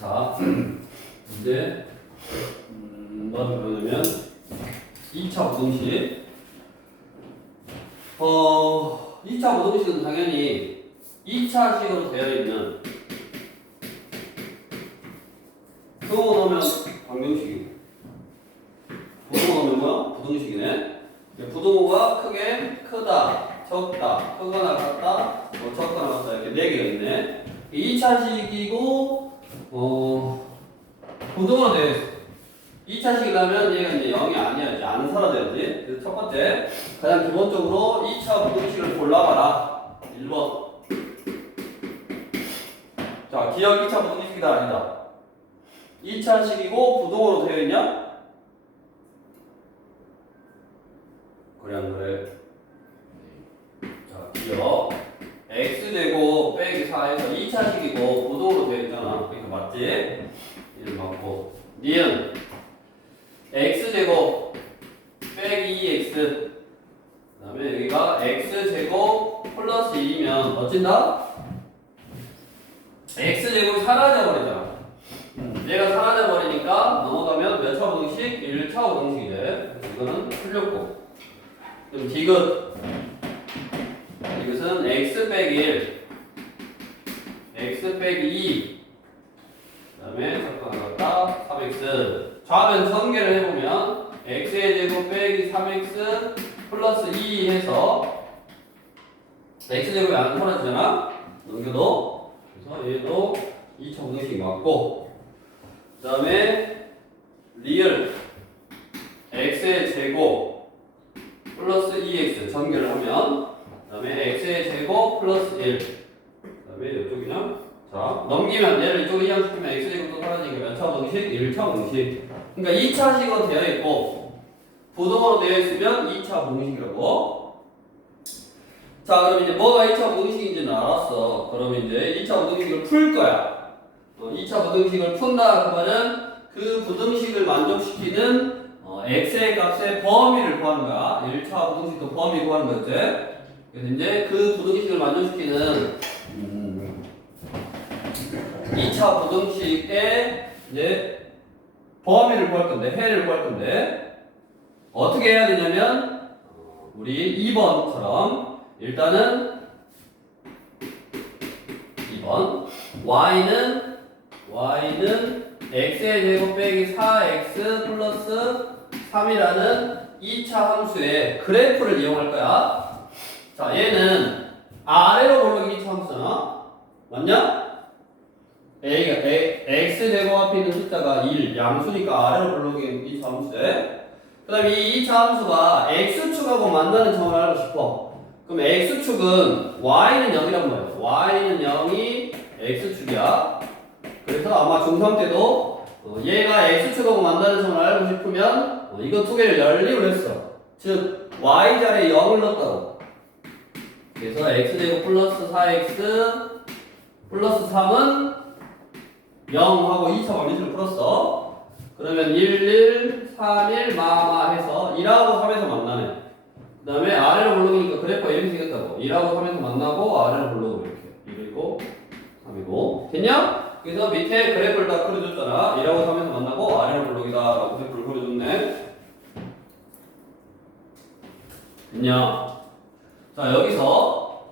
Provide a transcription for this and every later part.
자, 이제 뭐를 보냐면 2차 부등식. 2차 부등식은 당연히 2차식으로 되어 있는 부등호 넣으면 방정식이고 부등호 넣으면 뭐야? 부등식이네. 부등호가 크다, 적다, 크거나 같다, 적거나 같다 이렇게 4개가 있네. 2차식이고 부등호로 되어 있어. 2차식이라면 얘가 이제 0이 아니야지. 안 사라져야지. 그래서 첫 번째, 가장 기본적으로 2차 부등식을 골라봐라. 1번. 자, 기억 2차 부등식이다, 아니다. 2차식이고 부등호로 되어 있냐? 그래, 안 그래? 자, 기억. x제곱 빼기 4에서 2차식이고 부등호로 되어 있잖아. 그러니까 맞지? 1 맞고. 니은 x제곱 빼기 2x 그 다음에 여기가 x제곱 플러스 2면 어찐다? x제곱이 사라져버리잖아. 얘가 사라져버리니까 넘어가면 몇 차 부등식? 1차 부등식이 돼. 그래서 이거는 틀렸고. 그럼 디귿 이것은 x 빼기 1 x 빼기 2 그 다음에 잠깐 나갔다 3x 좌변 전개를 해보면 x의 제곱 빼기 3x 플러스 2 해서 x제곱이 안 사라지잖아. 넘겨도. 그래서 얘도 2차 부등식 맞고, 그 다음에 리을 x의 제곱 플러스 2x 전개를 하면 그 다음에 x의 제곱 플러스 1 그 다음에 이쪽이냐? 자, 넘기면 얘를 이쪽으로 이항시키면 x제곱도 사라지니까 몇 차 부등식? 1차 부등식. 그러니까 2차식으로 되어 있고 부등호로 되어 있으면 2차 부등식이라고. 자, 그럼 이제 뭐가 2차 부등식인지는 알았어. 그럼 이제 2차 부등식을 풀 거야. 2차 부등식을 푼다 그러면은 그 부등식을 만족시키는 x의 값의 범위를 구하는 거야. 1차 부등식도 범위 구하는 거지. 그래서 이제 그 부등식을 만족시키는 2차 부등식의 이제 범위를 구할 건데, 해를 구할 건데, 어떻게 해야 되냐면, 우리 2번처럼, 일단은 2번, y는 x의 제곱 빼기 4x 플러스 3이라는 2차 함수의 그래프를 이용할 거야. 자, 얘는 아래로 올라가기 2차 함수잖아. 맞냐? x제곱 앞에 있는 숫자가 1, 양수니까 아래로 올라가기 2차 함수대. 그 다음에 이 2차 함수가 x축하고 만나는 점을 알고 싶어. 그럼 x축은 y는 0이란 말이야. y는 0이 x축이야. 그래서 아마 중3 때도 얘가 x축하고 만나는 점을 알고 싶으면 이거 두 개를 연립을 했어. 즉 y자리에 0을 넣었다고. 그래서 x제곱 플러스 4x 플러스 3은 0하고 2차 방정식을 풀었어. 그러면 1, 1, 3, 1, 마마 해서 1하고 3에서 만나네. 그 다음에 아래로 올라오니까 그래프가 이렇게 생겼다고. 1하고 3에서 만나고 아래로 올라오고 이렇게. 1이고 3이고. 됐냐? 그래서 밑에 그래프를 다 그려줬잖아. 1하고 3에서 만나고 아래로 올라오기다 라고 그래프를 그려줬네. 됐냐? 자, 여기서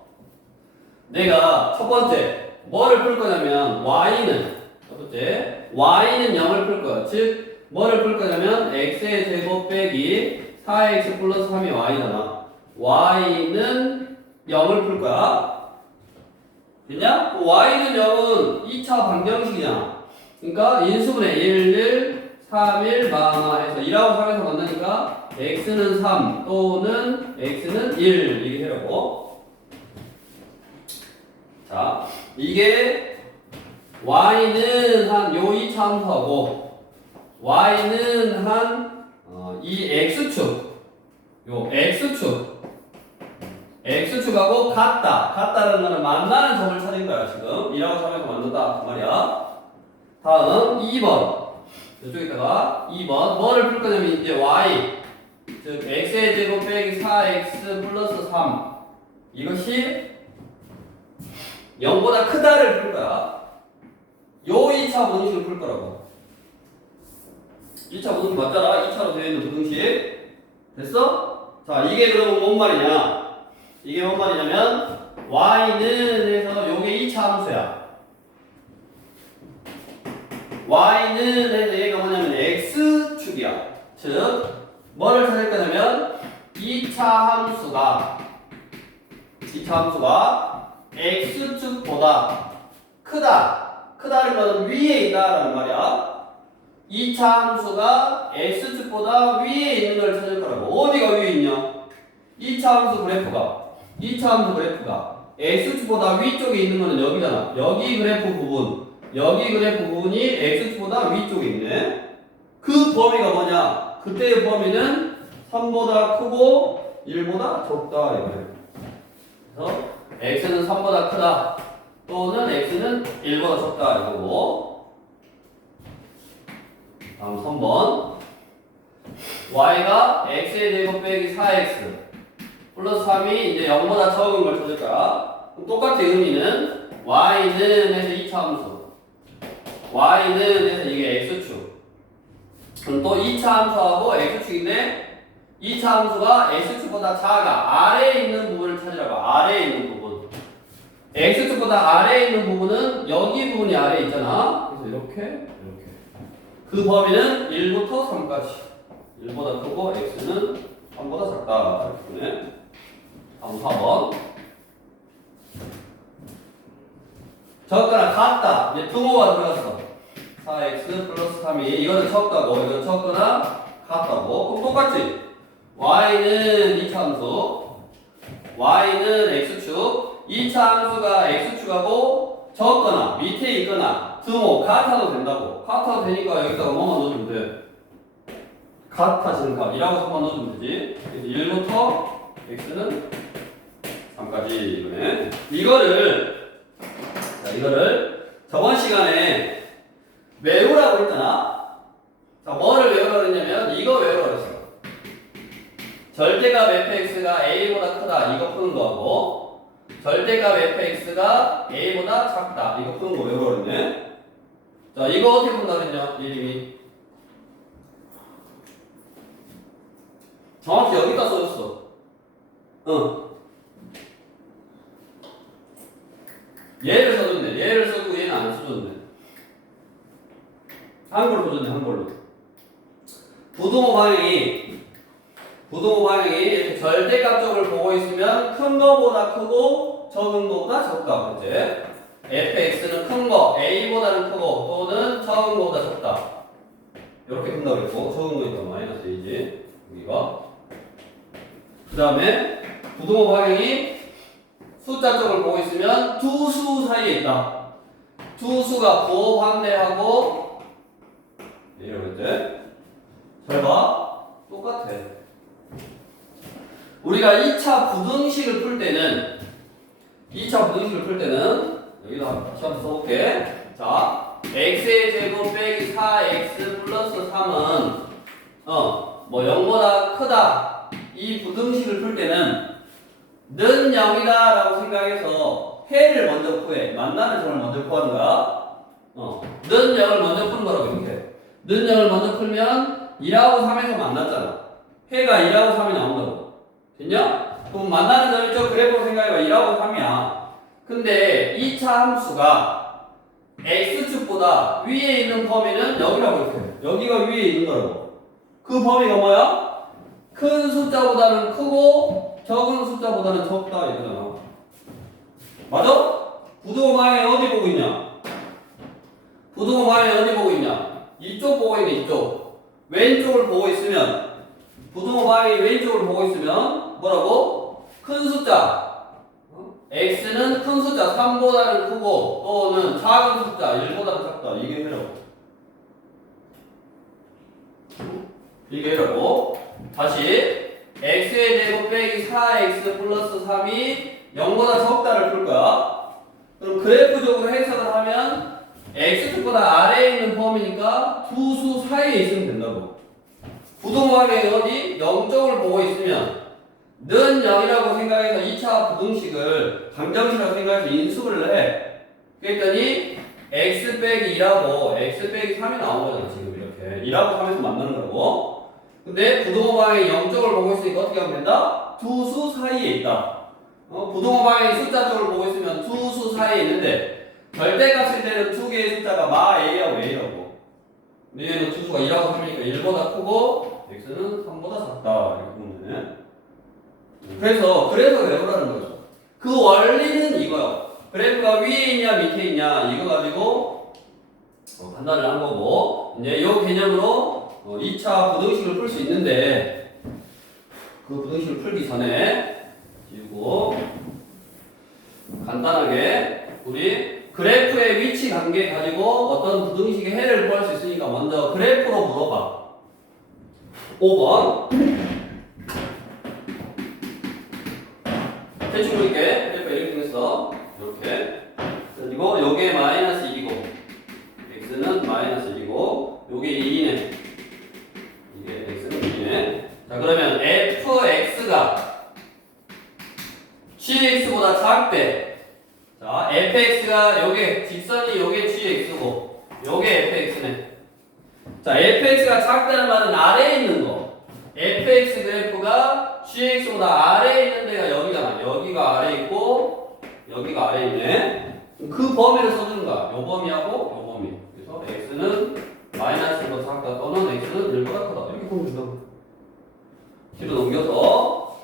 내가 첫 번째 뭐를 풀 거냐면 y는 첫 번째 y는 0을 풀 거야. 즉 뭐를 풀 거냐면 x의 제곱 빼기 4x 플러스 3이 y잖아. y는 0을 풀 거야. 됐냐? y는 0은 2차 방정식이잖아. 그러니까 인수분해 1, 1, 3, 1, 마마 해서 1하고 3에서 만나니까 x는 3 또는 x는 1 이렇게 하려고. 자, 이게 y는 한 요 2차 함수하고 y는 한 이 x축 요 x축하고 같다라는 거는 만나는 점을 찾은 거야. 지금 1하고 3에서 만났다 그 말이야. 다음 2번 이쪽에다가 2번 뭐를 풀 거냐면 이제 y 즉 x의 제곱 빼기 4x 플러스 3 이것이 0보다 크다를 풀 거야. 요 2차 2차 부등식을 풀 거라고. 2차 부등식 맞잖아. 2차로 되어 있는 부등식. 됐어? 자, 이게 그러면 뭔 말이냐? 이게 뭔 말이냐면 y는 해서 요게 2차 함수야. y는 해서 얘가 뭐냐면 x축이야. 즉 뭐를 찾을 거냐면 2차 함수가 x축보다 크다는 거는 위에 있다라는 말이야. 2차 함수가 x축보다 위에 있는 걸 찾을 거라고. 어디가 위에 있냐? 2차 함수 그래프가 x축보다 위쪽에 있는 거는 여기잖아. 여기 그래프 부분이 x축보다 위쪽에 있네. 그 범위가 뭐냐? 그때의 범위는 3보다 크고 1보다 적다 이거예요. 그래서 x는 3보다 크다 또는 x는 1보다 적다 이거고. 다음 3번 y가 x의 제곱 빼기 4x 플러스 3이 이제 0보다 적은 걸 찾을 거야. 똑같은 의미는 y는 해서 2차 함수 y는 해서 이게 x축. 그럼 또 2차 함수하고 x축인데 2차 함수가 x축보다 작아. 아래에 있는 부분을 찾으라고. 아래에 있는 부분. x축보다 아래에 있는 부분은 여기 부분이 아래에 있잖아. 그래서 이렇게. 그 범위는 1부터 3까지. 1보다 크고 x는 3보다 작다. 이렇게. 다음 4번. 적거나 같다. 이제 등호가 들어갔어. 4x 플러스 3이. 이거는 적다고. 이거는 적거나 같다고. 그럼 똑같지? y는 2차 함수. y는 x축. 2차 함수가 x축하고 적거나 밑에 있거나 등호 같아도 된다고. 같아도 되니까 여기다가 뭐만 넣어주면 돼. 같아지는 값이라고 3만 넣어주면 되지. 그래서 1부터 x는 3까지 이거네. 이거를 저번 시간에 외우라고 했잖아. 자, 뭐를 외우라고 했냐면 이거 외우라고 했어. 절대값 fx가 a보다 크다 이거 푸는 거하고 절대값 fx가 a보다 작다 이거 푸는 거 외우라고 했네. 자, 이거 어떻게 푼다 그랬냐? 이름이 정확히 여기다 써줬어. 얘를 써줬네. 얘를 써주고 얘는 안 써줬네. 한글로 써줬네. 한글로. 부등호 방향이 이렇게 절대값 쪽을 보고 있으면 큰 거보다 크고 적은 거보다 적다. 그치? fx는 큰 거, a보다는 크고 또는 적은 거보다 적다. 이렇게 푼다고 그랬고 적은 거니까 마이너스 a지. 여기가. 그 다음에 부등호 방향이 숫자 쪽을 보고 있으면 두 수 사이에 있다. 두 수가 부호반대하고 이러고 있대. 잘 봐. 똑같아. 우리가 2차 부등식을 풀 때는 여기다 다시 한번 써볼게. 자, x의 제곱 빼기 4x 플러스 3은 뭐 0보다 크다. 이 부등식을 풀 때는 는 0이다 라고 생각해서 해를 먼저 구해. 만나는 점을 먼저 구하는 거야. 는 0을 먼저 푸는 거라고 이렇게. 는 0을 먼저 풀면 2하고 3에서 만났잖아. 해가 2하고 3이 나온다고. 됐냐? 그럼 만나는 점이 저 그래프로 생각해봐. 1하고 3이야. 근데 2차 함수가 x축보다 위에 있는 범위는 여기라고 이렇게. 여기가 위에 있는 거라고. 그 범위가 뭐야? 큰 숫자보다는 크고 적은 숫자보다는 적다 이거잖아. 맞아? 부등호 방향이 어디 보고 있냐? 이쪽 보고 있네. 이쪽. 왼쪽을 보고 있으면 부등호 방향이 왼쪽을 보고 있으면 뭐라고? 큰 숫자. x는 큰 숫자 3보다는 크고 또는 작은 숫자 1보다는 작다. 이게 해라고. 다시 x의 제곱 빼기 4x 플러스 3이 0보다 적다를 풀 거야. 그럼 그래프적으로 해석을 하면 x축보다 아래에 있는 범위니까 두 수 사이에 있으면 된다고. 부등호 방향이 어디? 0쪽을 보고 있으면 는 0이라고 생각해서 2차 부등식을 방정식이라고 생각해서 인수를 해. 그랬더니 x 빼기 2라고 x 빼기 3이 나온 거잖아 지금 이렇게 2라고 3에서 만나는 거고. 근데 부동호 방향이 0쪽을 보고 있으니까 어떻게 하면 된다? 두 수 사이에 있다. 부동호 방향이 숫자 쪽을 보고 있으면 두 수 사이에 있는데 절대값일 때는 두 개의 숫자가 마 a하고 a라고. 근데 얘는 두 수가 2라고 3이니까 1보다 크고 x는 3보다 작다 이렇게 보면. 그래서 외우라는 거죠. 그 원리는 이거요. 그래프가 위에 있냐 밑에 있냐 이거 가지고 판단을 한 거고, 이제 이 개념으로 2차 부등식을 풀 수 있는데 그 부등식을 풀기 전에 지우고 간단하게 우리 그래프의 위치 관계 가지고 어떤 부등식의 해를 구할 수 있으니까 먼저 그래프로 물어봐. 5번 대충 볼게. 그래프가 이렇게 생겼어. 이렇게. 그리고 요게 마이너스 1이고 x는 마이너스 1이고 요게 2이네. 이게 x는 2이네. 자 그러면 fx가 gx보다 작대. 자 fx가 요게 직선이 요게 gx고 요게 fx네. 자 fx가 작다는 말은 아래에 있는 거. fx 그래프가 gx보다 아래에 있는 데가 여기잖아. 여기가 아래에 있고 여기가 아래에 있네. 그 범위를 써주는 거야. 요 범위하고 요 범위. 그래서 x는 마이너스보다 작다 또는 x는 1보다 크다. 이렇게 보면 된다. 뒤로 넘겨서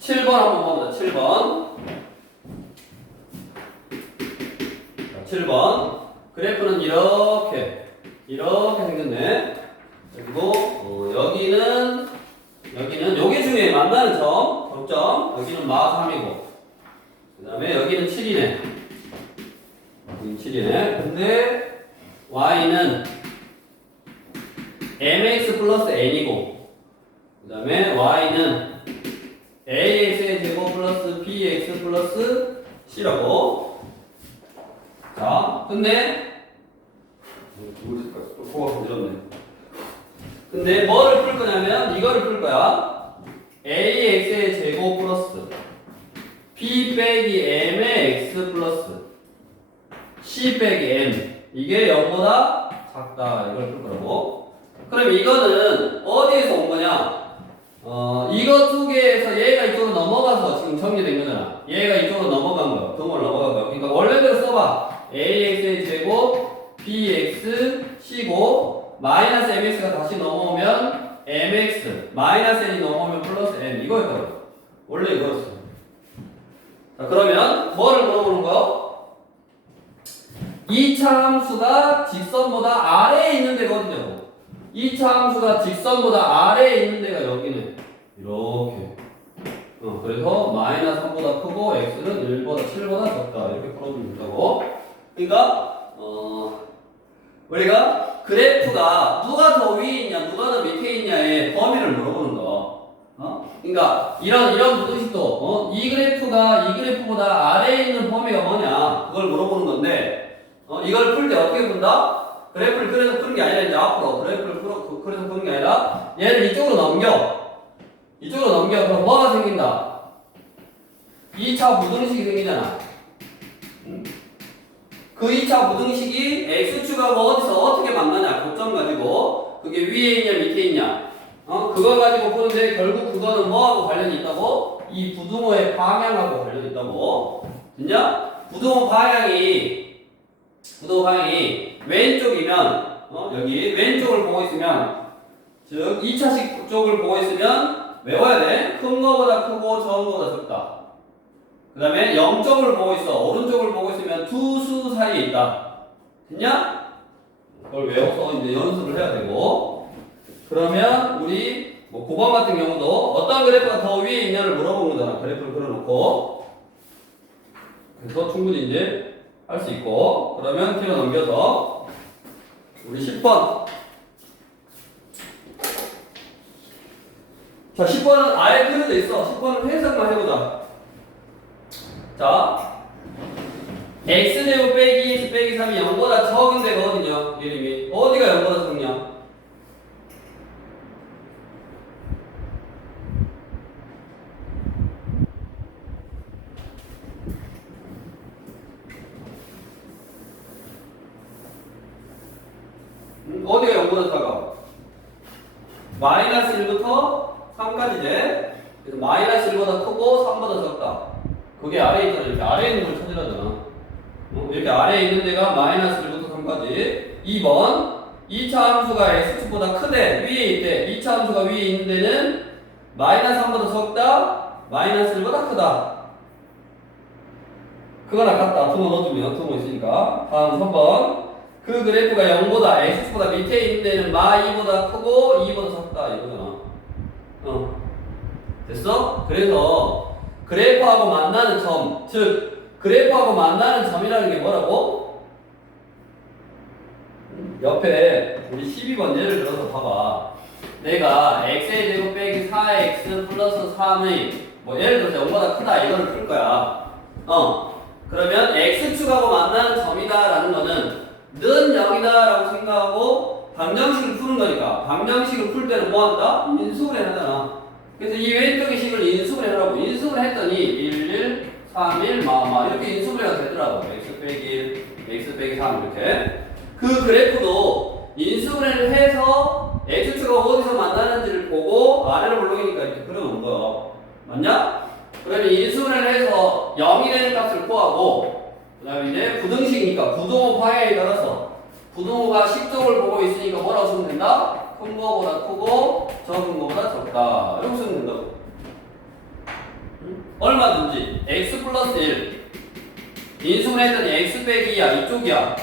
7번 한번 봅니다. 7번. 자, 7번. 그래프는 이렇게 생겼네. 그리고 여기는 요게 중에 만나는 점점 여기는 마 3이고 그 다음에 여기는 7이네. 여기는 7이네. 근데 y는 mx 플러스 n이고 그 다음에 y는 ax의 제곱 플러스 bx 플러스 c라고. 자 근데 근데 뭐를 풀 거냐면 이거를 풀 거야. ax의 제곱 플러스 b 빼기 m의 x 플러스 c 빼기 m 이게 0보다 작다. 이걸 풀 거라고. 그럼 이거는 어디에서 온 거냐? 이거 두 개에서 얘가 이쪽으로 넘어가서 지금 정리된 거잖아. 얘가 이쪽으로 넘어간 거, 등을 넘어간 거. 그러니까 원래대로 써봐. ax의 제곱 bx c고 마이너스 mx가 다시 넘어오면 mx 마이너스 n이 넘어오면 플러스 n 이거였다고. 원래 이거였어. 자 그러면 뭐를 물어보는 거요? 2차 함수가 직선보다 아래에 있는 데가 어디냐고. 2차 함수가 직선보다 아래에 있는 데가 여기네. 이렇게. 그래서 마이너스 3보다 크고 x는 1보다 7보다 작다. 이렇게 풀어주면 된다고. 그러니까 우리가 그래프가 누가 더 위에 있냐 누가 더 밑에 있냐의 범위를 물어보는 거. 그러니까 이런 부등식도 이 그래프가 이 그래프보다 아래에 있는 범위가 뭐냐 그걸 물어보는 건데 이걸 풀 때 어떻게 푼다? 그래프를 그래서 푸는 게 아니라 이제 앞으로 그래프를 그래서 푸는 게 아니라 얘를 이쪽으로 넘겨. 그럼 뭐가 생긴다? 2차 부등식이 생기잖아. 그 2차 부등식이 x축하고 어디서 어떻게 만나냐 고점 가지고 그게 위에 있냐 밑에 있냐 그거 가지고 푸는데 결국 그거는 뭐하고 관련이 있다고? 이 부등호의 방향하고 관련이 있다고. 됐냐? 부등호 방향이 왼쪽이면 여기 왼쪽을 보고 있으면 즉 2차식 쪽을 보고 있으면 외워야 돼. 큰 거보다 크고 적은 거보다 적다. 그 다음에 0쪽을 보고 있어. 오른쪽을 보고 있으면 두 수 사이에 있다. 됐냐? 그걸 외워서 이제 연습을 해야 되고. 그러면 우리 뭐 9번 같은 경우도 어떤 그래프가 더 위에 있냐를 물어본 거잖아. 그래프를 그려놓고. 그래서 충분히 이제 할 수 있고. 그러면 뒤로 넘겨서 우리 10번. 자, 10번은 아예 그려져 있어. 10번은 해석만 해보자. 자, x제곱 빼기 x 빼기 3이 0보다 적은 데가 어디냐? 이름이 어디가 0보다 적냐? 0보다 작아. 마이너스 1부터 3까지지. 그래서 마이너스 1보다 크고 3보다 작다. 그게 아래에 있잖아. 이렇게 아래에 있는 걸 찾으라잖아. 이렇게 아래에 있는 데가 마이너스 1부터 3까지. 2번 2차 함수가 x축보다 크대. 위에 있대. 2차 함수가 위에 있는 데는 마이너스 3보다 적다. 마이너스 1보다 크다. 그거랑 같다. 두모 넣어주면 두모 있으니까. 다음 3번 그 그래프가 0보다 x축보다 밑에 있는 데는 마 2보다 크고 2보다 작다 이거잖아. 됐어? 그래서 그래프하고 만나는 점, 즉 그래프하고 만나는 점이라는 게 뭐라고? 옆에 우리 12번 예를 들어서 봐봐. 내가 x의 제곱 빼기 4x 플러스 3의 뭐 예를 들어서 0보다 크다 이거를 풀 거야. 그러면 x축하고 만나는 점이다라는 거는 는 0이다라고 생각하고 방정식을 푸는 거니까 방정식을 풀 때는 뭐 한다? 인수분해 하잖아. 그래서 이 왼쪽의 식을 인수분해 하라고. 인수분해 했더니 1, 1, 3, 1, 이렇게 인수분해가 되더라고. x 빼기 1, x 빼기 3 이렇게. 그 그래프도 인수분해를 해서 x축가 어디서 만나는지를 보고 아래로 올라오니까 이렇게 그려놓은 거야. 맞냐? 그러면 인수분해를 해서 0이 되는 값을 구하고 그 다음에 이제 부등식이니까 부등호 방향에 따라서 부등호가 10쪽을 보고 있으니까 뭐라고 쓰면 된다? 큰 거보다 크고 적은 거보다 적다 이렇게 쓰면 된다고. 얼마든지 x 플러스 1 인수분해 했더니 x 빼기 2야 이쪽이야.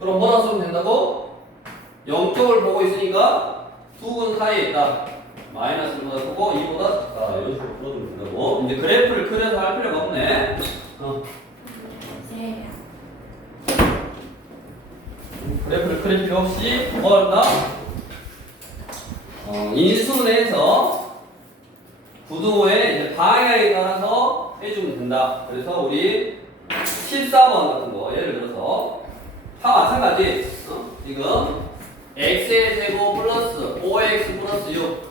그럼 뭐라고 쓰면 된다고? 0쪽을 보고 있으니까 두 근 사이에 있다. 마이너스 1보다 크고 2보다 작다. 이런 식으로 풀어주면 된다고. 이제 그래프를 그려서 할 필요가 없네. 그래프를 그릴 필요 없이 뭐 한다? 인수분해해서 부등호의 이제 방향에 따라서 해주면 된다. 그래서 우리 14번 같은 거 예를 들어서 다 마찬가지. 지금 x의 제곱 플러스 5x 플러스 6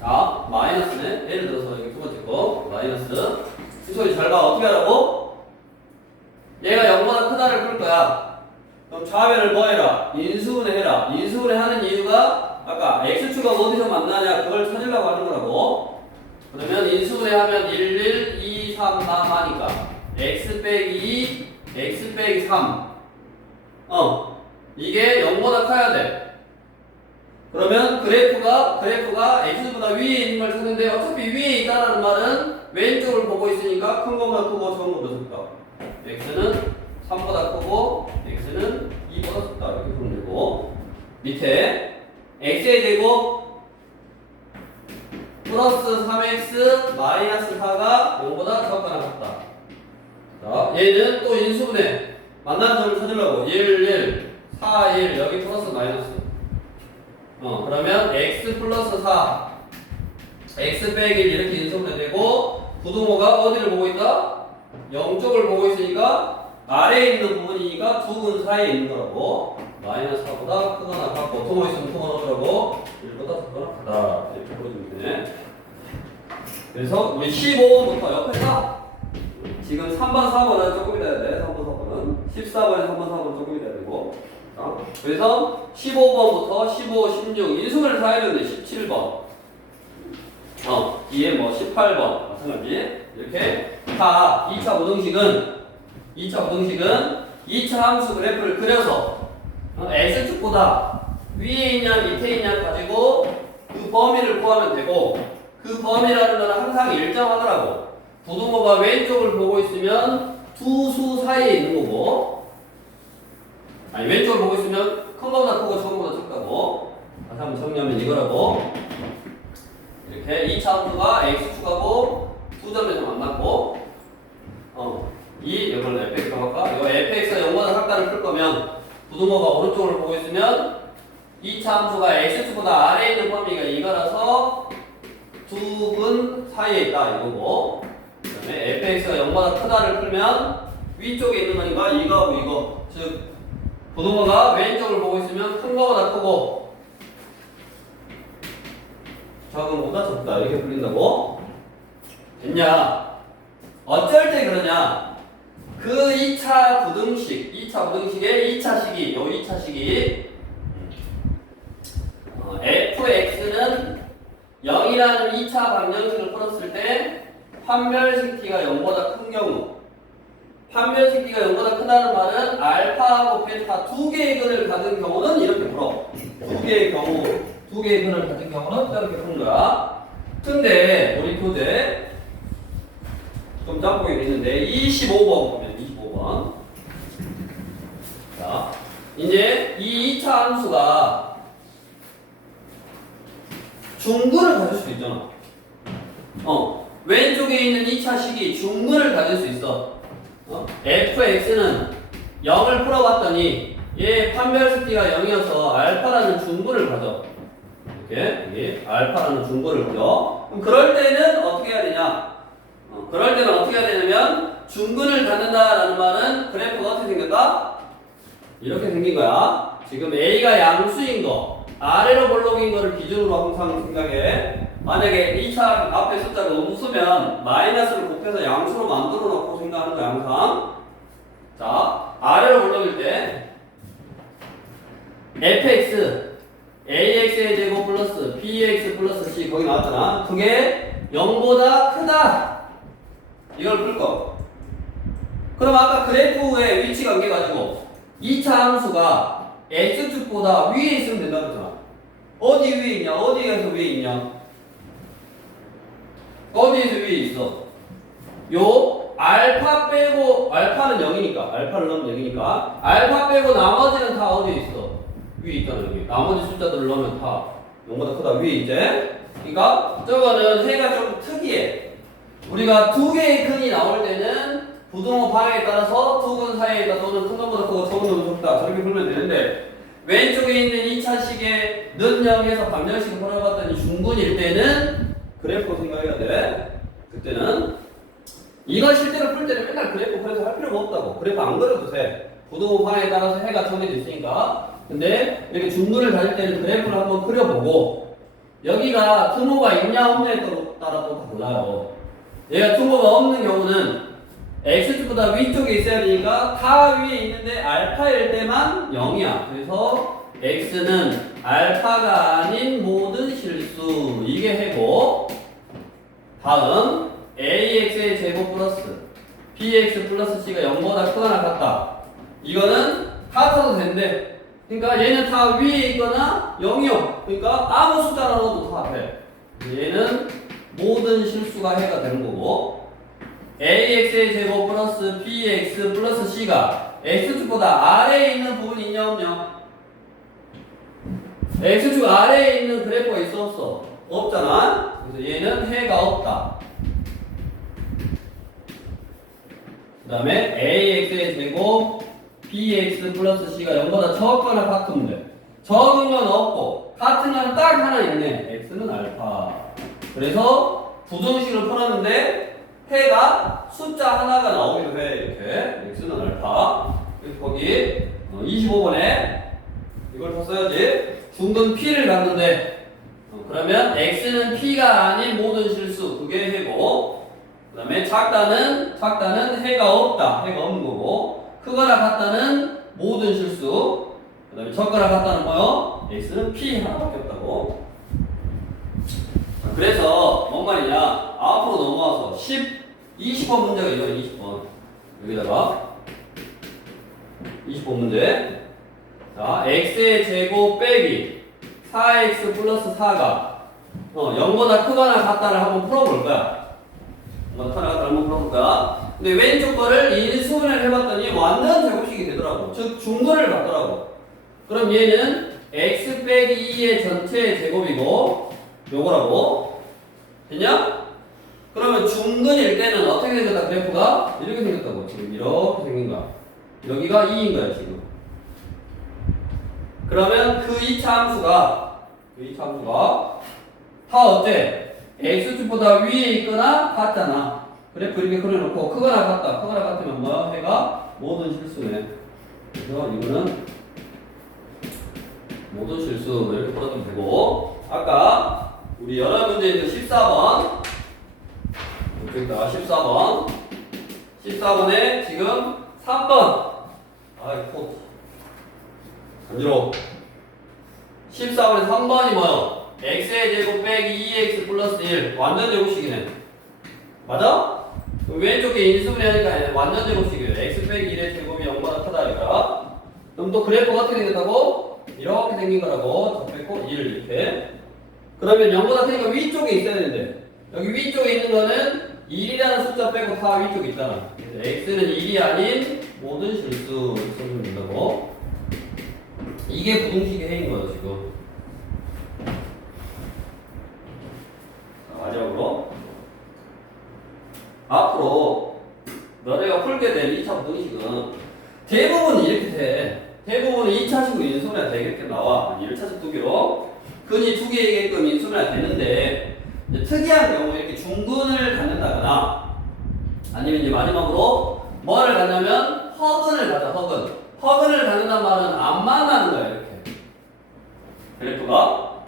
자, 마이너스네. 예를 들어서 여기 두 번째 거 마이너스. 이 소리 잘 봐. 어떻게 하라고? 얘가 0보다 크다를 풀 거야. 그럼 좌변을 뭐 해라? 인수분해 해라. 인수분해 하는 이유가 아까 x축가 어디서 만나냐 그걸 찾으려고 하는 거라고. 그러면 인수분해 하면 1, 1, 2, 3, 4 하니까 x 빼기 2, x 빼기 3 이게 0보다 커야 돼. 그러면 그래프가 x보다 위에 있는 걸 찾는데 어차피 위에 있다는 말은 왼쪽을 보고 있으니까 큰 거보다 크고 적은 거보다 적다. x는 3보다 크고 x는 2보다 적다. 이렇게 보면 되고 밑에 x의 제곱 플러스 3x 마이너스 4가 0보다 적거나 같다. 자, 얘는 또 인수분해 만나는 점을 찾으려고 1, 1, 4, 1 여기 플러스 마이너스 그러면 x 플러스 4 x 빼기 1 이렇게 인수분해 되고 부등호가 어디를 보고 있다? 0쪽을 보고 있으니까 아래에 있는 부분이니까 두 근 사이에 있는 거라고. 마이너스 4보다 크거나 같고 통호 있으면 통호 넣으라고 1보다 작거나 같다 이렇게 보여주면 되네. 그래서 우리 15번부터 옆에서 지금 3번 4번은 조금 이따 해야 돼. 3번 4번은 14번에 3번 4번은 조금 이따 해야 되고 그래서 15번부터 15, 16 인수분해를 다 해야 되는데 17번 뒤에 뭐 18번 마찬가지 이렇게 다 2차 부등식은 2차 함수 그래프를 그려서 x축보다 위에 있냐 밑에 있냐 가지고 그 범위를 구하면 되고 그 범위라는 건 항상 일정하더라고. 부등호가 왼쪽을 보고 있으면 두 수 사이에 있는 거고 아니 왼쪽을 보고 있으면 큰 거보다 크고 적은 거보다 적다고. 다시 한번 정리하면 이거라고. 이렇게 2차 함수가 x축하고 두 점에서 만났고 이걸 fx라고 할까? 이거 fx가 0보다 작다를 풀 거면 부등호가 오른쪽을 보고 있으면 2차 함수가 x축보다 아래에 있는 범위가 이거라서 두 근 사이에 있다 이거고 그 다음에 fx가 0보다 크다를 풀면 위쪽에 있는 거니까 이거하고 이거 즉 부등호가 왼쪽을 보고 있으면 큰 거보다 크고 작은 거보다 적다 이렇게 풀린다고. 됐냐? 어쩔 때 그러냐? 그 2차 부등식의 2차 식이 요 2차 식이 0이라는 2차 방정식을 풀었을 때 판별식 t가 0보다 큰 경우, 판별식 t가 0보다 크다는 말은 알파하고 베타 두 개의 근을 가진 경우는 이렇게 풀어. 두 개의 근을 가진 경우는 이렇게 푸는 거야. 근데 우리 교재 좀 짬뽕이 있는데 25번 보면 25번. 자, 이제 이 2차 함수가 중근을 가질 수 있잖아. 왼쪽에 있는 2차식이 중근을 가질 수 있어. fx는 0을 풀어봤더니 얘 판별식 t가 0이어서 알파라는 중근을 가져. 이렇게 알파라는 중근을 가져. 그럼 그럴 때는 어떻게 해야 되냐? 그럴 때는 어떻게 해야 되냐면 중근을 갖는다라는 말은 그래프가 어떻게 생겼다? 이렇게 생긴 거야. 지금 A가 양수인 거, 아래로 볼록인 거를 기준으로 항상 생각해. 만약에 2차 앞에 숫자가 너무 쓰면 마이너스를 곱해서 양수로 만들어 놓고 생각하는 거야, 항상. 자, 아래로 볼록일 때 fx, ax의 제곱 플러스 bx 플러스 c 거기 나왔잖아. 그게 0보다 크다. 이걸 풀 거. 그럼 아까 그래프의 위치 관계 가지고 2차 함수가 x축보다 위에 있으면 된다고 했잖아. 어디 위에 있냐? 어디에서 위에 있냐? 어디에서 위에 있어? 요 알파 빼고, 알파는 0이니까, 알파를 넣으면 0이니까 알파 빼고 나머지는 다 어디에 있어? 위에 있다는 여기. 나머지 숫자들을 넣으면 다 0보다 크다. 위에 있지? 그러니까 저거는 해가 좀 특이해. 우리가 두 개의 근이 나올 때는 부등호 방향에 따라서 두 근 사이에다 또는 큰 놈보다 크고 적은 놈보다 적다 저렇게 풀면 되는데, 왼쪽에 있는 2차식의 는 0에서 방정식을 풀어봤더니 중근일 때는 그래프 생각해야 돼. 그때는 이걸 실제로 풀 때는 맨날 그래프 그래서 할 필요가 없다고. 그래프 안 그려도 돼. 부등호 방향에 따라서 해가 정해져 있으니까. 근데 이렇게 중근을 가질 때는 그래프를 한번 그려보고, 여기가 투모가 있냐 없냐에 따라 또 달라요. 얘가 투모가 없는 경우는 x축보다 위쪽에 있어야 되니까 다 위에 있는데 알파일 때만 0이야. 그래서 x는 알파가 아닌 모든 실수. 이게 해고. 다음 ax의 제곱 플러스 bx 플러스 c가 0보다 크거나 같다. 이거는 같아도 된대. 그러니까 얘는 다 위에 있거나 0이요. 그러니까 아무 숫자 넣어도 다 돼. 얘는 모든 실수가 해가 되는 거고, ax의 제곱 플러스 bx 플러스 c가 x축보다 아래에 있는 부분이 있냐 없냐? x축 아래에 있는 그래프가 있어 없어? 없잖아. 그래서 얘는 해가 없다. 그 다음에 ax의 제곱 bx 플러스 c가 0보다 적거나 같으면 돼. 적은 건 없고 같은 건 딱 하나 있네. x는 알파. 그래서 부정식을 풀었는데 해가 숫자 하나가 나오기도 해. 이렇게 x는 알파. 그래서 거기 25번에 이걸 더 써야지. 중근 p를 갖는데, 그러면 x는 p가 아닌 모든 실수, 그게 해고, 그 다음에 작다는 해가 없다, 해가 없는 거고, 크거나 같다는 모든 실수, 그 다음에 적거나 같다는 뭐요? x는 p 하나밖에 없다고. 그래서 뭔 말이냐? 앞으로 넘어와서 20번 문제가 이거예요. 20번. 여기다가 20번 문제. 자, x의 제곱 빼기 4x 플러스 4가 0보다 크거나 같다를 한번 풀어볼 거야. 0보다 크거나 같다를 한번 풀어볼 거야. 근데 왼쪽 거를 인수분해를 해봤더니 완전 제곱식이 되더라고. 즉 중근을 받더라고. 그럼 얘는 x 빼기 2의 전체 제곱이고 요거라고. 됐냐? 그러면 중근일 때는 어떻게 생겼다? 그래프가 이렇게 생겼다고. 지금 이렇게 생긴 거야. 여기가 2인 거야 지금. 그러면 그 2차 함수가 다 어때? x축보다 위에 있거나 같잖아. 그래프 이렇게 그려놓고 크거나 같으면 뭐야? 해가 모든 실수네. 그래서 이거는 모든 실수 이렇게 풀어주면 되고, 아까 우리 여러 문제에서 14번 여기다 14번에 지금 3번 아이고 간지러워. 14번에 3번이 뭐요? x의 제곱 빼기 2x 플러스 1 완전 제곱식이네. 맞아? 왼쪽에 인수분해 하니까 완전 제곱식이에요. x 빼기 1의 제곱이 0보다 크다 이거야. 그럼 또 그래프가 어떻게 생겼다고? 이렇게 생긴 거라고. 저 빼고 1 이렇게. 그러면 0보다 크니까 위쪽에 있어야 되는데 여기 위쪽에 있는 거는 1이라는 숫자 빼고 다 위쪽에 있잖아. 그래서 x는 1이 아닌 모든 실수 써주면 된다고. 이게 부등식의 해인 거죠 지금. 자, 마지막으로 앞으로 너네가 풀게 될 2차 부등식은 대부분 이렇게 돼. 대부분은 2차식으로 인수분해가 되게끔 나와. 1차식 두 개로 근이 두 개이게끔 인수분해가 되는데 이제 특이한 경우 이렇게 중근을 갖는다거나 아니면 이제 마지막으로 뭐를 갖냐면 허근을 가져. 허근을 갖는다는 말은 안 만나는 거야 이렇게. 그래프가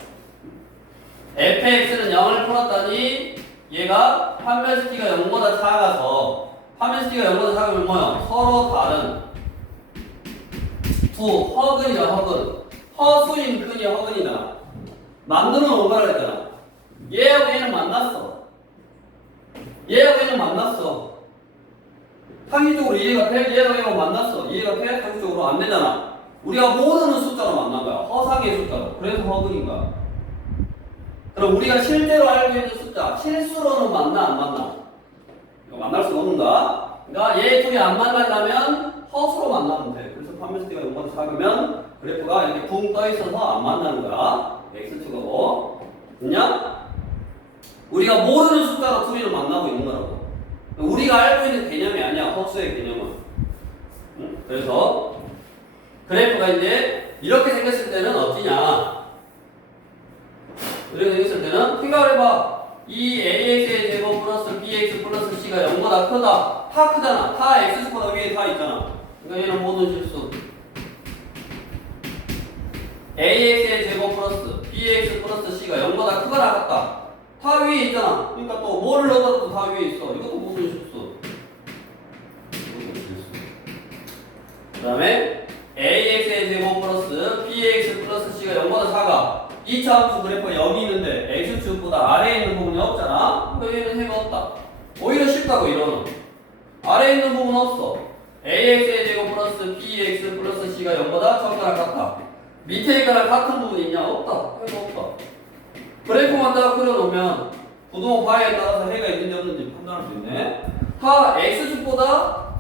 fx는 0을 풀었더니 얘가 판별시기가 0보다 작아서 판별시기가 0보다 작으면 뭐야? 서로 다른 두 허근이야 허근. 허수인 근이 허근이다. 만드는 오바라 했잖아. 얘하고 얘는 만났어. 얘하고 얘는 만났어. 상식적으로 이해가 돼? 얘하고 얘하고 만났어. 이해가 돼? 상식적으로 안 되잖아. 우리가 모르는 숫자로 만난 거야. 허상의 숫자로. 그래서 허근인 거야. 그럼 우리가 실제로 알고 있는 숫자, 실수로는 만나 안 만나? 이거 만날 수 없는가? 그러니까 얘 둘이 안 만나려면 허수로 만나면 돼. 그래서 판별시기가 0보다 작으면 그래프가 이렇게 붕 떠 있어서 안 만나는 거야. x축하고. 그냥 우리가 모르는 숫자로 둘이를 만나고 있는 거라고. 우리가 알고 있는 개념이 아니야. 허수의 개념은. 그래서 그래프가 이제 이렇게 생겼을 때는 어찌냐? 이렇게 생겼을 때는 생각을 해봐. 이 ax의 제곱 플러스 bx 플러스 c가 0보다 크다. 다 크잖아. 다 x축보다 위에 다 있잖아. 그러니까 얘는 모든 실수. ax의 제곱 플러스 bx 플러스 c가 0보다 크거나 같다. 다 위에 있잖아. 그러니까 또 뭐를 넣어도 다 위에 있어. 이것도 모든 실수. 그 다음에 ax의 제곱 플러스 bx 플러스 c가 0보다 작아. 2차 함수 그래프가 여기 있는데 x축보다 아래에 있는 부분이 없잖아. 그러니까 얘는 해가 없다. 오히려 쉽다고 이러는. 아래에 있는 부분 없어. ax의 제곱 플러스 bx 플러스 c가 0보다 적거나 같다. 밑에 있거나 같은 부분이 있냐? 없다. 해가 없다. 그래프만 딱 그려놓으면 부동호 바에 따라서 해가 있는지 없는지 판단할 수 있네. 다 x축보다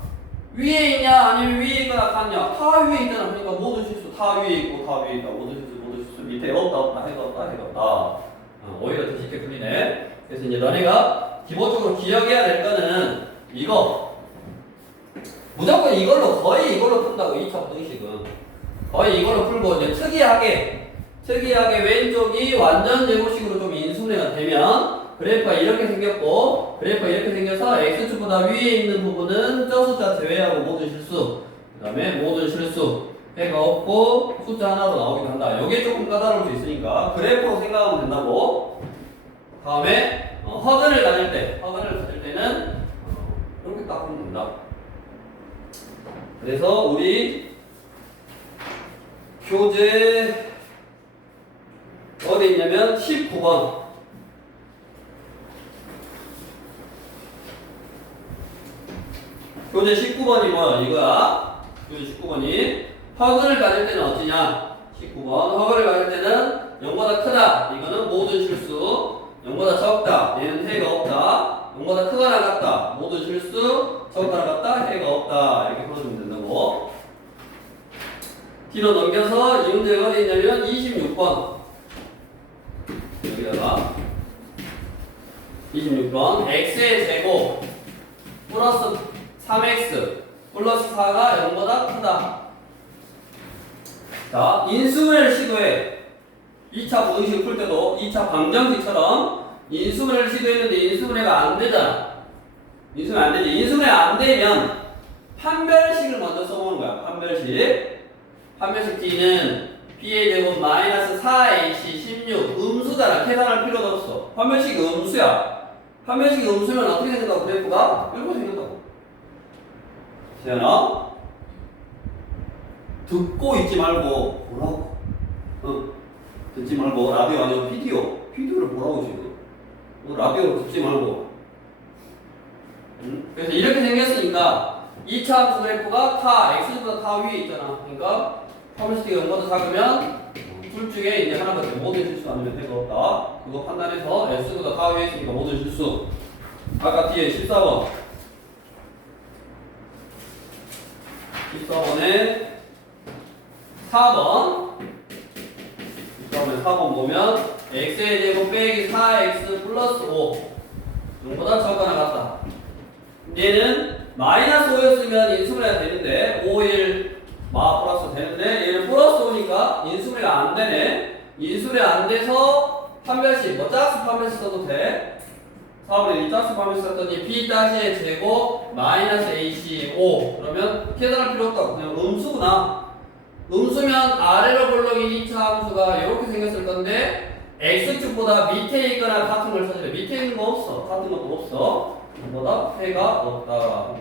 위에 있냐 아니면 위에 있거나 같냐? 다 위에 있잖아. 그러니까 모든 실수 다 위에 있고 다 위에 있다. 모든 실수 밑에 없다 해가 없다. 오히려 더 쉽게 풀리네. 그래서 이제 너네가 기본적으로 기억해야 될 거는 이거 무조건 이걸로 거의 이걸로 푼다고. 2차 부등식은 거의 이걸로 풀고 이제 특이하게 왼쪽이 완전 제곱식으로 좀 인수분해가 되면 그래프가 이렇게 생겼고 그래프가 이렇게 생겨서 x축보다 위에 있는 부분은 저 숫자 제외하고 모든 실수. 그 다음에 모든 실수 해가 없고 숫자 하나로 나오기도 한다. 이게 조금 까다로울 수 있으니까 그래프로 생각하면 된다고. 다음에 허근을 가질 때는 이렇게 딱 하면 된다. 그래서 우리 교재 어디 있냐면 19번. 교재 19번이 뭐야? 이거야. 교재 19번이 허근을 가질 때는 어찌냐? 19번. 허근을 가질 때는 0보다 크다. 이거는 모든 실수. 0보다 적다. 얘는 해가 없다. 0보다 크거나 같다. 모든 실수. 적거나 같다. 해가 없다. 이렇게 풀어주면 된다고. 뒤로 넘겨서 이 문제가 어디 있냐면 26번. 여기다가 26번. x의 제곱 플러스 3x 플러스 4가 0보다 크다. 자, 인수분해를 시도해. 2차 부등식 풀 때도 2차 방정식처럼 인수분해를 시도했는데 인수분해가 안 되잖아. 인수분해 안 되지. 인수분해 안 되면 판별식을 먼저 써보는 거야. 판별식 D는 B의 제곱 마이너스 4AC 16 음수잖아. 계산할 필요도 없어. 판별식이 음수야. 판별식이 음수면 어떻게 생긴다고 그래프가? 이렇게 생긴다고. 세연아, 듣고 있지 말고 보라고. 응. 듣지 말고 라디오 아니면 비디오를 보라고 지금. 라디오로 듣지 말고. 그래서 이렇게 생겼으니까 2차 함수 그래프가 타 x보다 타 위에 있잖아. 그러니까 퍼미스티가 0보다 작으면 둘 중에 이제 하나가 돼. 모든 실수 아니면 대가 없다. 그거 판단해서 x보다 타 위에 있으니까 모든 실수. 아까 뒤에 14번 14번에 4번 보면 x의 제곱 빼기 4x 플러스 5 0보다 적거나 같다. 얘는 마이너스 5였으면 인수분해가 되는데 5, 1 플러스 되는데 얘는 플러스 5니까 인수분해가 안 되네. 인수분해 안 돼서 판별식 짝수 판별식 써도 돼. 4분의 2 짝수 판별식 썼더니 b-의 제곱 마이너스 ac 5 그러면 계산할 필요 없다고 그냥 음수구나. 음수면 아래로 볼록인 2차 함수가 이렇게 생겼을 건데 x축보다 밑에 있거나 같은 걸 찾으래. 밑에 있는 거 없어. 같은 것도 없어. 보다 해가 없다.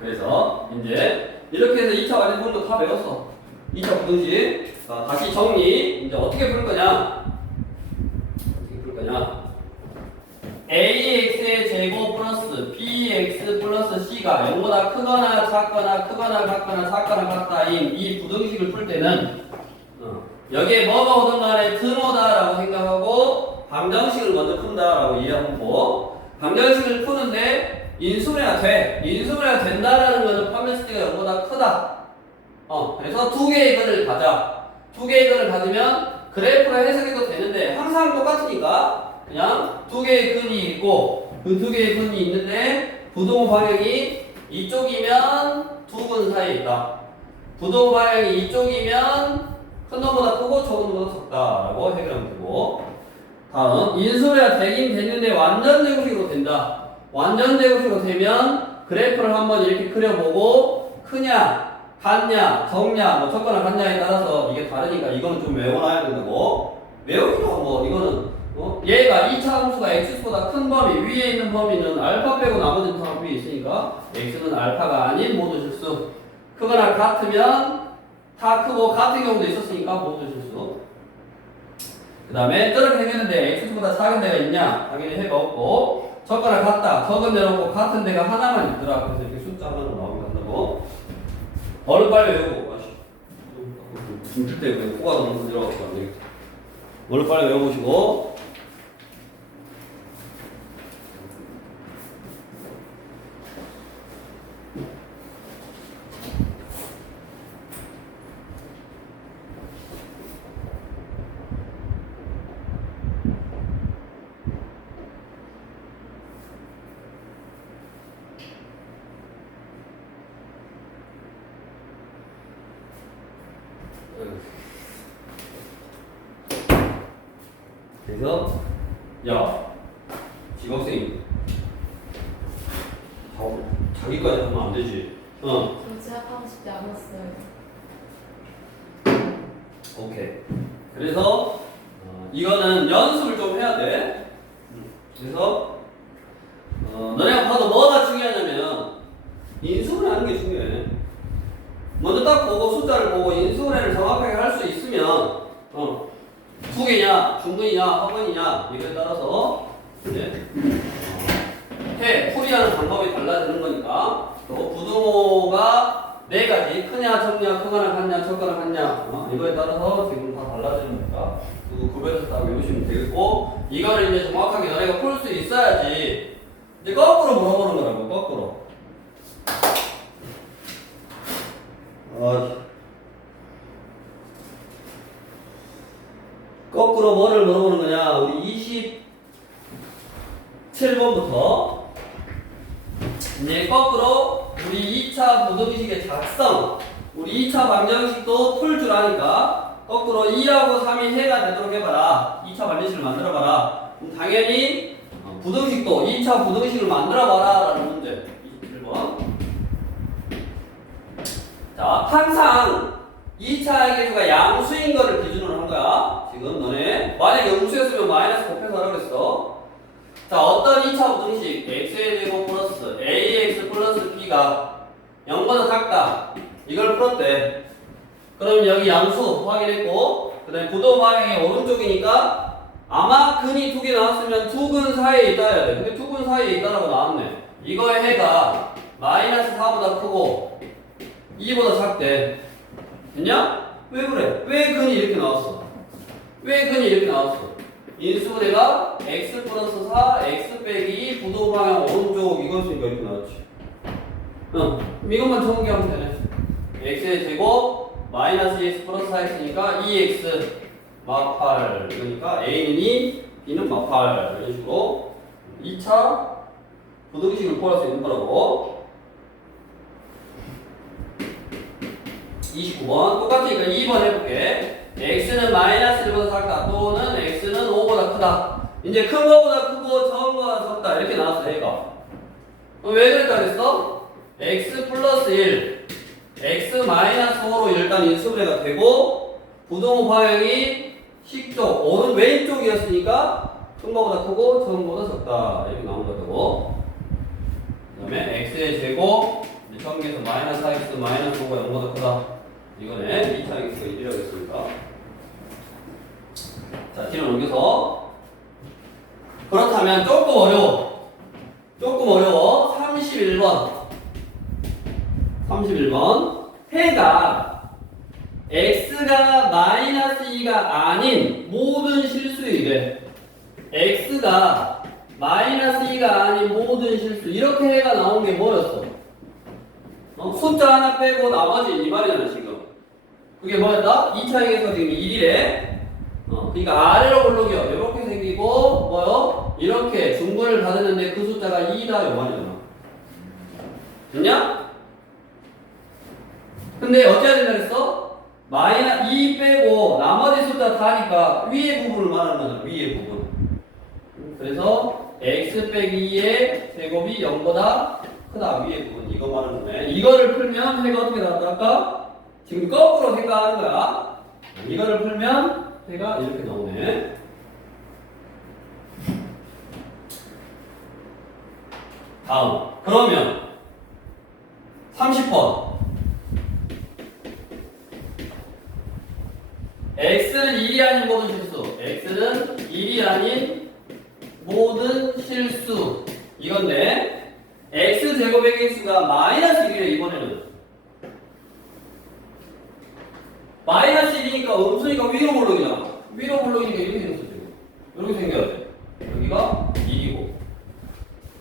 그래서 이제 이렇게 해서 2차 완전 분도 다 배웠어. 2차 부등식. 다시 정리. 이제 어떻게 풀 거냐? ax의 제곱 플러스 bx 플러스 c가 0보다 크거나 작거나 같다인 이 부등식을 풀 때는 여기에 뭐가 오든 간에 등호다라고 생각하고 방정식을 먼저 푼다라고 이해하고 방정식을 푸는데 인수분해가 돼. 인수분해가 된다라는 것은 판별식가 0보다 크다. 그래서 두 개의 근을 가져. 두 개의 근을 가지면 그래프로 해석해도 되는데 항상 똑같으니까 그냥 두 개의 근이 있고 그 두 개의 근이 있는데 부동호 방향이 이쪽이면 두 근 사이에 있다. 부동호 방향이 이쪽이면 큰 놈보다 크고 적은 놈보다 적다라고 해결하면 되고 다음 인수분해가 되긴 됐는데 완전 제곱식으로 된다. 완전 제곱식으로 되면 그래프를 한번 이렇게 그려보고 크냐 같냐 적냐 적거나 같냐에 따라서 이게 다르니까 이거는 좀 외워놔야 된다고. 외우기도 뭐 이거는 얘가 2차 함수가 x보다 큰 범위 위에 있는 범위는 알파 빼고 나머지는 다 위에 있으니까 x는 알파가 아닌 모든 실수. 크거나 같으면 다 크고 같은 경우도 있었으니까 모든 실수. 그 다음에 저렇게 생겼는데 x보다 작은 데가 있냐? 당연히 해가 없고 적거나 같다. 적은 데는 없고 같은 데가 하나만 있더라. 그래서 이렇게 숫자 하나로 나오게 한다고. 얼른 빨리 외우고. 힘들 때 코가 너무 들어가서 안 되겠다. 얼른 빨리 외워보시고. 그래서 야 지각생이 자기까지 하면 안 되지. 저 제압하고 싶지 않았어요. 오케이. 그래서 이거는 연습을 좀 해야 돼. 그래서 너네가 봐도 뭐가 중요하냐면 인수분해 하는 게 중요해. 먼저 딱 보고 숫자를 보고 인수분해를 정확하게 할 수 있으면 두 개냐, 중근이냐, 허근이냐 이거에 따라서 이제 풀이하는 방법이 달라지는 거니까. 또 부등호가 네 가지 크냐, 적냐, 크거나 같냐, 적거나 같냐 이거에 따라서 지금 다 달라지는 거니까 그 구별해서 다 외우시면 되겠고 이거를 이제 정확하게 너네가 풀 수 있어야지 이제 거꾸로 물어보는 거라고. 거꾸로. 거꾸로 뭐를 물어보는 거냐? 우리 27번부터 이제 거꾸로 우리 2차 부등식의 작성, 우리 2차 방정식도 풀 줄 아니까 거꾸로 2하고 3이 해가 되도록 해봐라. 2차 방정식을 만들어봐라. 그럼 당연히 부등식도 2차 부등식을 만들어봐라 라는 문제. 27번. 자, 항상 2차 계수가 양수인 거를 기준으로 한 거야. 지금 너네 만약에 음수였으면 마이너스 곱해서 하라고 그랬어. 자, 어떤 2차 부등식 x의 제곱 플러스 ax 플러스 b가 0보다 작다 이걸 풀었대. 그럼 여기 양수 확인했고, 그 다음에 부도 방향이 오른쪽이니까 아마 근이 두 개 나왔으면 두 근 사이에 있다 해야 돼. 근데 두 근 사이에 있다라고 나왔네. 이거의 해가 마이너스 4보다 크고 2보다 작대. 됐냐? 왜 그래? 왜 근이 이렇게 나왔어? 왜 근이 이렇게 나왔어? 인수분해가 x 플러스 4, x 빼기 2, 부도 방향 오른쪽 이것이니까 이렇게 나왔지. 그럼 이것만 정리하면 되네. x의 제곱 마이너스 2x 플러스 4x니까 2x 마8 이러니까 a는 2, b는 마8 이런 식으로 2차 부등식을 구할 수 있는 거라고. 29번 똑같으니까 2번 해볼게. x는 마이너스 1보다 작다 또는 x는 5보다 크다. 이제 큰 거보다 크고 적은 거보다 적다 이렇게 나왔어 얘가. 그럼 왜 그랬다 그랬어? x 플러스 1 x 마이너스 5로 일단 인수분해가 되고 부등호 방향이 식쪽 오른 왼쪽이었으니까 큰 거보다 크고 적은 거보다 적다 이렇게 나온 거고. 그 다음에 x의 제곱 전개에서 마이너스 4x 마이너스 5가 0보다 크다. 이거네 2차 x가 1이라고 했으니까. 자 뒤로 넘겨서 그렇다면 조금 어려워. 31번 해가 x가 마이너스 2가 아닌 모든 실수이래. x가 마이너스 2가 아닌 모든 실수. 이렇게 해가 나온 게 뭐였어? 숫자 하나 빼고 나머지 이 말이잖아 지금. 그게 뭐였다? 2차에서 지금 1이래. 그러니까 아래로 블록이요. 이렇게 생기고 뭐요? 이렇게 중분을 받았는데 그 숫자가 2다 요 말이잖아. 됐냐? 근데 어찌해야 된다 그랬어? 마이너스 2 빼고 나머지 숫자 다니까 위에 부분을 말하는 거잖아. 위에 부분. 그래서 x 빼기 2의 제곱이 0보다 크다. 위에 부분 이거 말하는 거네. 이거를 풀면 해가 어떻게 나왔다 아까? 지금 거꾸로 생각하는 거야. 이거를 풀면 해가 이렇게 나오네. 다음 그러면 30번 x는 1이 아닌 모든 실수. x는 1이 아닌 모든 실수 이건데 x제곱의 개수가 마이너스 1이래. 이번에는 마이너스 1이니까 없으니까 위로 블록이잖아. 위로 블록이니까 이렇게 생겼어 지금. 이렇게 생겨야 돼. 여기가 1이고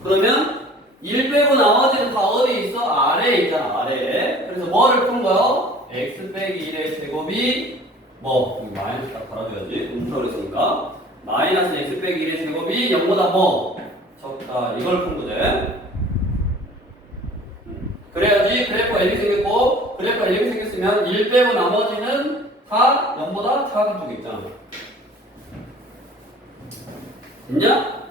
그러면 1 빼고 나머지는 다 어디 있어? 아래에 있잖아. 아래에. 그래서 뭐를 푼 거요? x 빼기 1의 제곱이 뭐 여기 마이너스 딱 달아줘야지. 음수로 했으니까 마이너스 x 빼기 1의 제곱이 0보다 뭐 적다. 이걸 푼 거지. 그래야지 그래프가 이렇게 생겼고 그래프가 이렇게 생겼으면 1 빼고 나머지는 다 0보다 작은 쪽에 있잖아. 됐냐?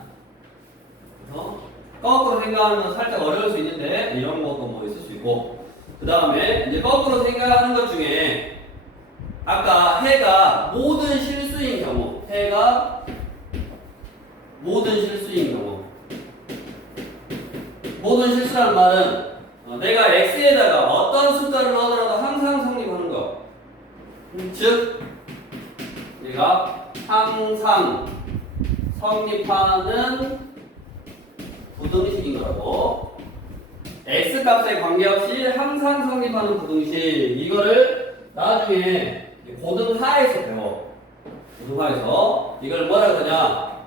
그래서 거꾸로 생각하는 건 살짝 어려울 수 있는데 이런 것도 뭐 있을 수 있고 그 다음에 이제 거꾸로 생각하는 것 중에 아까 해가 모든 실수인 경우 해가 모든 실수인 경우 모든 실수라는 말은 내가 x에다가 어떤 숫자를 넣어더라도 항상 성립하는 거. 즉 얘가 항상 성립하는 부등식인 거라고. x 값에 관계없이 항상 성립하는 부등식. 이거를 나중에 고등하에서 배워. 고등하에서 이걸 뭐라 그러냐?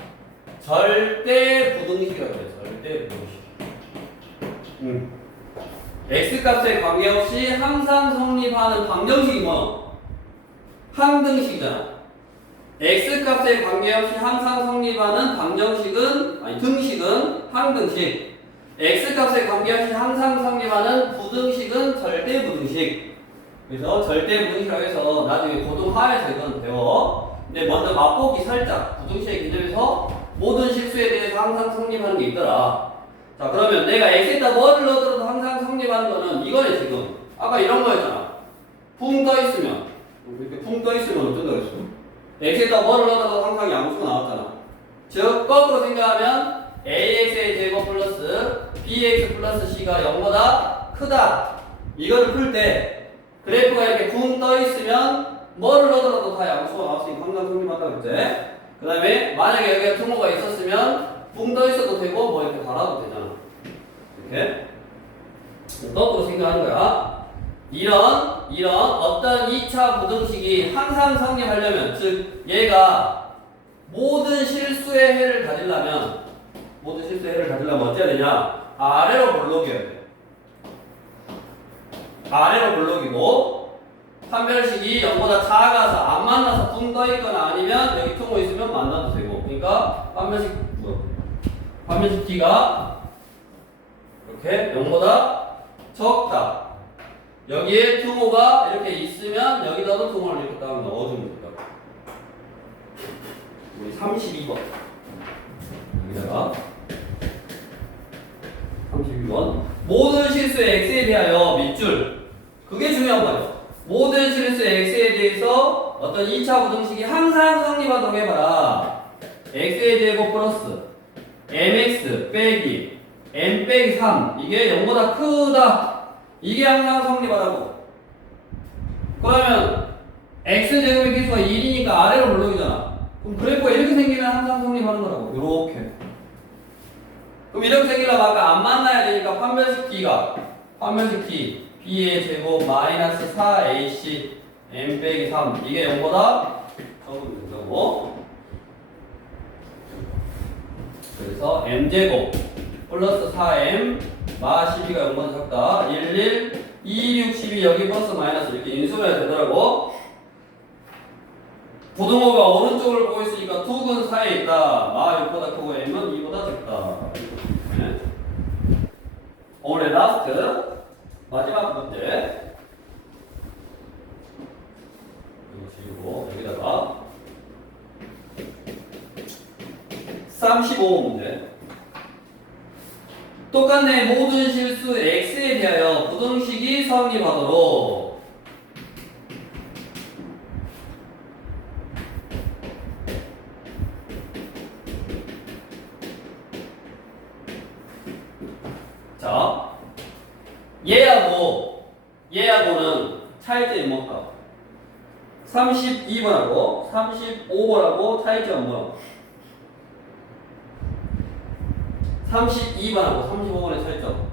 절대 부등식이라고 그래. 절대 부등식. x값에 관계없이 항상 성립하는 방정식이 뭐? 항등식이잖아. x값에 관계없이 항상 성립하는 방정식은 아니 등식은 항등식. x값에 관계없이 항상 성립하는 부등식은 절대부등식. 그래서 절대부등식이라고 해서 나중에 고등하에서 이건 배워. 근데 먼저 맛보기 살짝 부등식의 개념에서 모든 실수에 대해서 항상 성립하는 게 있더라. 자 그러면 내가 x에다 뭐를 넣어도 항상 성립하는 거는 이거네. 지금 아까 이런 거였잖아. 붕 떠있으면 이렇게 붕 떠있으면 어쩐다 그랬어? x에다 뭐를 넣어도 항상 양수가 나왔잖아. 즉 거꾸로 생각하면 ax의 제곱 플러스 bx 플러스 c가 0보다 크다. 이거를 풀 때 그래프가 이렇게 붕 떠 있으면 뭐를 넣어도 다 양수가 나왔으니까 항상 성립한다 그랬지. 그 다음에 만약에 여기에 등호가 있었으면 붕 떠 있어도 되고 뭐 이렇게 달아도 되잖아. 이렇게 거꾸로 생각하는 거야. 이런 어떤 2차 부등식이 항상 성립하려면, 즉 얘가 모든 실수의 해를 가지려면 어찌해야 되냐? 아래로 볼록이어야 돼. 아래로 볼록이고 판별식이 0보다 작아서 안 만나서 붕 떠 있거나 아니면 여기 통호 있으면 만나도 되고. 그러니까 판별식 t가 이렇게 0보다 적다. 여기에 통호가 이렇게 있으면 여기다도 통호를 이렇게 딱 넣어주면 된다. 우리 32번 여기다가 32번 모든 실수의 x에 대하여 밑줄. 그게 중요한 거예요. 모든 실수의 x에 대해서 어떤 2차 부등식이 항상 성립하도록 해봐라. x의 제곱 플러스 mx 빼기 m 빼기 3 이게 0보다 크다. 이게 항상 성립하라고. 그러면 x제곱의 기수가 1이니까 아래로 볼록이잖아. 그럼 그래프가 이렇게 생기면 항상 성립하는 거라고. 요렇게. 그럼 이렇게 생기려면 아까 안 만나야 되니까 판별식 t b의 제곱 마이너스 4ac m 빼기 3 이게 0보다 적으면 된다고. 그래서 m제곱 플러스 4m 마 12가 0보다 작다. 11, 2, 6, 12 여기 플러스 마이너스 이렇게 인수해야 되더라고. 부등호가 오른쪽을 보고 있으니까 툭은 사이에 있다. 마 6보다 크고 m은 2보다 작다. 네. 오늘의 라스트 마지막 문제. 이거 지우고 여기다가 35 문제. 똑같네. 모든 실수 x에 대하여 부등식이 성립하도록 자, 얘하고는 차이점이 뭘까? 32번하고 35번하고 차이점 뭐야? 32번하고 35번의 차이점.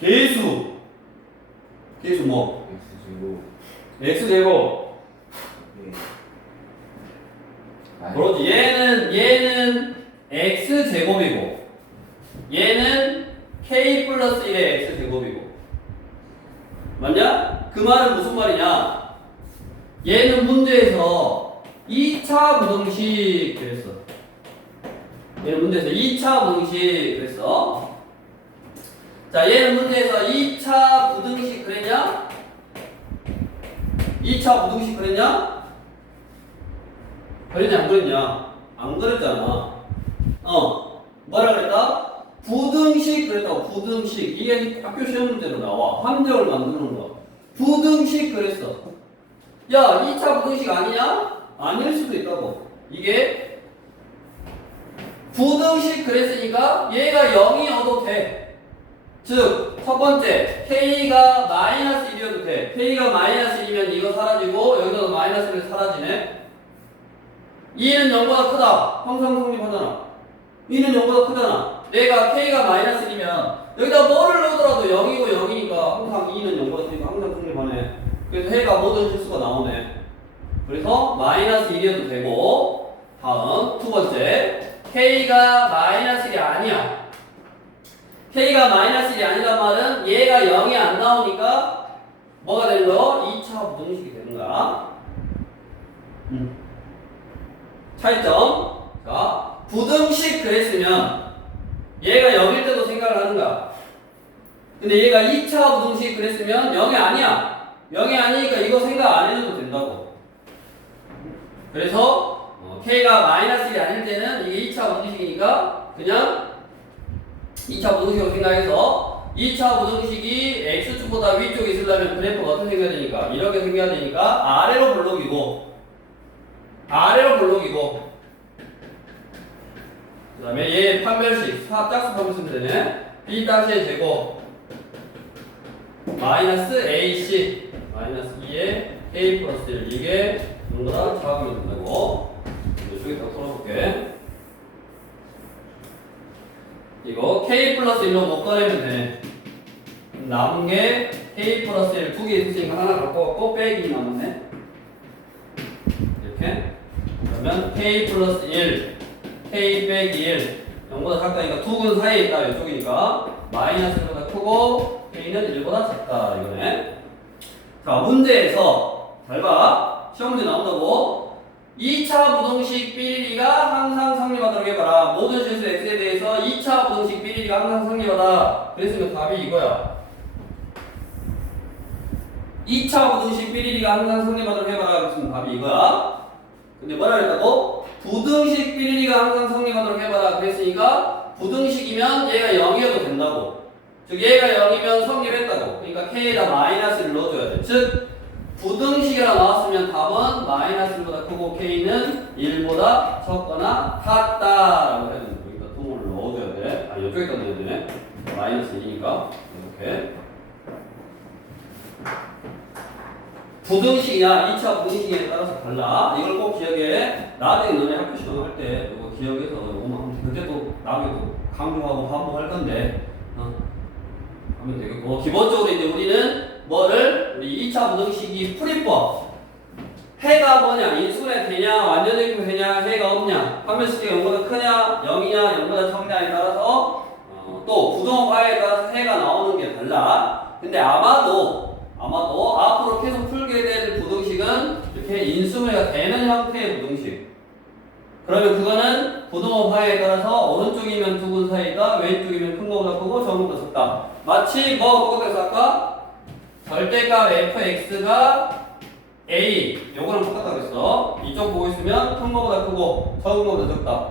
계수 뭐? x제곱. 그렇지. 얘는 x제곱이고 얘는 k 플러스 1의 x제곱이고. 맞냐? 그 말은 무슨 말이냐? 얘는 문제에서 2차 부등식 그랬어. 얘는 문제에서 2차 부등식 그랬어. 자, 얘는 문제에서 2차 부등식 그랬냐? 2차 부등식 그랬냐? 그랬냐 안 그랬냐? 안 그랬잖아. 뭐라 그랬다? 부등식 그랬다고. 부등식. 이게 학교 시험 문제로 나와. 함정을 만드는 거. 부등식 그랬어. 야, 2차 부등식 아니냐? 아닐 수도 있다고. 이게 부등식 그랬으니까 얘가 0이어도 돼. 즉, 첫 번째, k가 마이너스 1이어도 돼. k가 마이너스 1이면 이거 사라지고 여기서도 마이너스 1이 사라지네. 2는 0보다 크다. 항상 성립하잖아. 2는 0보다 크잖아. 내가 k가 마이너스 1이면 여기다 뭐를 넣더라도 0이고 0이니까 항상 2는 0보다 크니까 항상 성립하네. 그래서 해가 모든 실수가 나오네. 그래서 마이너스 1이어도 되고. 다음 두 번째, k가 마이너스 1이 아니야. k가 마이너스 1이 아니란 말은 얘가 0이 안 나오니까 뭐가 되는 거? 2차 부등식이 되는 거야. 차이점. 자, 부등식 그랬으면 얘가 0일 때도 생각을 하는 거야. 근데 얘가 2차 부등식 그랬으면 0이 아니야. 0이 아니니까 이거 생각 안 해도 된다고. 그래서 k가 마이너스 1이 아닐 때는 이게 2차 부등식이니까 그냥 2차 부등식으로 생각해서 2차 부등식이 x축보다 위쪽에 있으려면 그래프가 어떻게 생겨야 되니까? 이렇게 생겨야 되니까 아래로 볼록이고 그 다음에 얘 판별식 짝수 판별 쓰면 되네. b-의 제곱 마이너스 AC 마이너스 2에 K 플러스 1 이게 이거보다 작으면 된다고. 이쪽에 더 풀어볼게. 이거 K 플러스 1로 못 꺼내면 되네. 남은 게 K 플러스 1 두 개 있으니까 하나 갖고 왔고 빼기 남았네. 이렇게. 그러면 K 플러스 1 K 빼기 1 0보다 작다니까 두 근 사이에 있다 이쪽이니까 마이너스 1보다 크고 K는 1보다 작다 이거네. 자 문제에서 잘 봐. 시험 문제 나온다고. 2차 부등식 비리리가 항상 성립하도록 해봐라. 모든 실수 x에 대해서 2차 부등식 비리리가 항상 성립하다. 그랬으면 답이 이거야. 2차 부등식 비리리가 항상 성립하도록 해봐라. 그랬으면 답이 이거야. 근데 뭐라 그랬다고? 부등식 비리리가 항상 성립하도록 해봐라. 그랬으니까 부등식이면 얘가 0이어도 된다고. 즉 얘가 0이면 성립했다고. 그러니까 k에다 마이너스를 넣어줘야 돼. 즉 부등식이라 나왔으면 답은 마이너스 1보다 크고 k는 1보다 적거나 같다라고 해야 된다. 여기다 동을 넣어줘야 돼. 아니 이쪽에다 넣어야 되네. 마이너스 1이니까 이렇게. 부등식이냐 2차 부등식에 따라서 달라. 이걸 꼭 기억해. 나중에 너네 학교 시험 할 때 이거 기억해서 이거만 그때 또 나중에 또 강조하고 반복할 건데 하면 되겠고. 기본적으로 이제 우리는 뭐를 우리 2차 부등식이 풀이법 해가 뭐냐 인수분해 되냐 완전대입 되냐 해가 없냐 판별식이 0보다 크냐 0이냐 0보다 적냐에 따라서 또 부동화에 따라서 해가 나오는 게 달라. 근데 아마도 앞으로 계속 풀게 될 부등식은 이렇게 인수분해가 되는 형태의 부등식. 그러면 그거는 부동화에 따라서 오른쪽이면 두 근 사이다 왼쪽이면 큰 거보다 크고 적은 거보다 적다. 마치 뭐 똑같아서 아까 절대값 fx가 a 요거랑 똑같다고 했어. 이쪽 보고 있으면 큰 거보다 크고 적은 거보다 적다.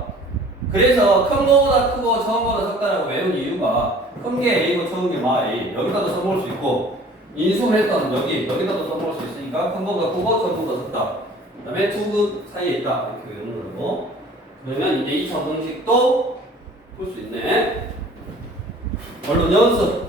그래서 큰 거보다 크고 적은 거보다 적다라고 외운 이유가 큰 게 a고 적은 게 마 a 여기다도 써먹을 수 있고 인수를 했다는 여기다도 써먹을 수 있으니까 큰 거보다 크고 적은 거보다 적다. 그 다음에 두 근 사이에 있다 이렇게 외우는 거고. 그러면 이제 이 부등식도 풀 수 있네. 얼른 연습.